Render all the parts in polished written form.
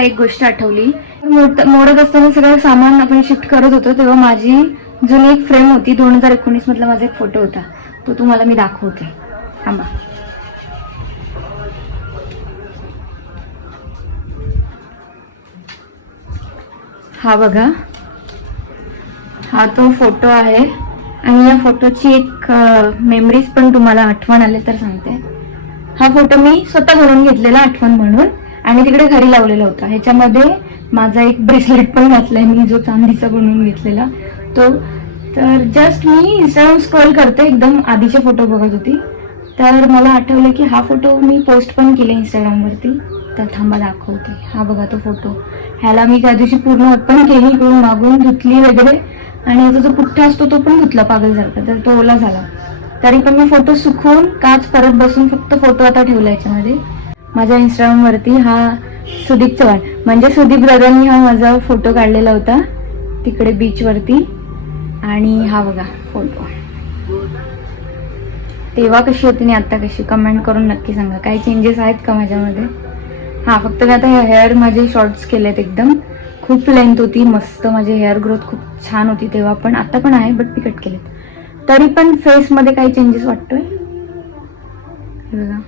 मला एक गोष्ट आठवली. मोडत असताना सगळं सामान आपण शिफ्ट करत होतो तेव्हा माझी जुनी एक फ्रेम होती. 2019 मधला माझा एक फोटो होता, तो तुम्हाला मी दाखवते. थांबा. हा बघा, हा तो फोटो आहे. आणि या फोटोची एक मेमरीज पण तुम्हाला आठवण आले तर सांगते. हा फोटो मी स्वतः बनवून घेतलेला आठवण म्हणून आणि तिकडे घरी लावलेला होता. ह्याच्यामध्ये माझा एक ब्रेसलेट पण घातलाय मी, जो चांदीचा बनवून घेतलेला तो. तर जस्ट मी इंस्टाग्राम स्क्रॉल करते, एकदम आधीचे फोटो बघत होती, तर मला आठवलं की हा फोटो मी पोस्ट पण केला इंस्टाग्रामवरती. तर थांबा दाखवते. हा बघा तो फोटो. ह्याला मी त्या दिवशी पूर्ण ओपन केली, इकडून मागून धुतली वगैरे, आणि याचा जो पुठ्ठा असतो तो पण धुतला पागलसारखा, तर तो ओला झाला. तरी पण मी फोटो सुकवून काच परत बसून फक्त फोटो आता ठेवला याच्यामध्ये माझ्या इंस्टाग्रामवरती. हा सुदीप चव्हाण म्हणजे सुदीप दादांनी हा माझा फोटो काढलेला होता तिकडे बीचवरती. आणि हा बघा फोटो. तेव्हा कशी होती आणि आता कशी, कमेंट करून नक्की सांगा. काही चेंजेस आहेत का माझ्यामध्ये? हा फक्त मी आता हेअर माझे शॉर्ट्स केलेत, एकदम खूप लेंथ होती मस्त. माझी हेअर ग्रोथ खूप छान होती तेव्हा पण, आता पण आहे बट मी कट केलेत. तरी पण फेस मध्ये काही चेंजेस वाटतोय बघा.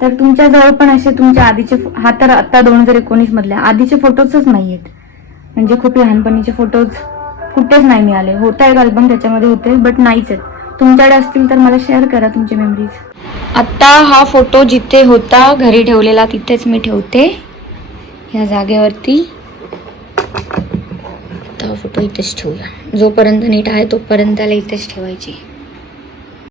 तर तुमच्या जवळ पण असे तुमच्या आधीचे, हा तर आता 2019 मधल्या आधीचे फोटोजच नाहीयेत, म्हणजे खूप लहानपणीचे फोटोज कुठेच नाही मिळाले. होता एक अल्बम त्याच्यामध्ये होते बट नाहीच आहेत. तुमच्याकडे असतील तर मला शेअर करा तुमचे मेमरीज. आता हा फोटो जिथे होता घरी ठेवलेला तिथेच मी ठेवते, ह्या जागेवरती. हा फोटो इथेच ठेवूया, जोपर्यंत नीट आहे तोपर्यंत त्याला इथेच ठेवायची.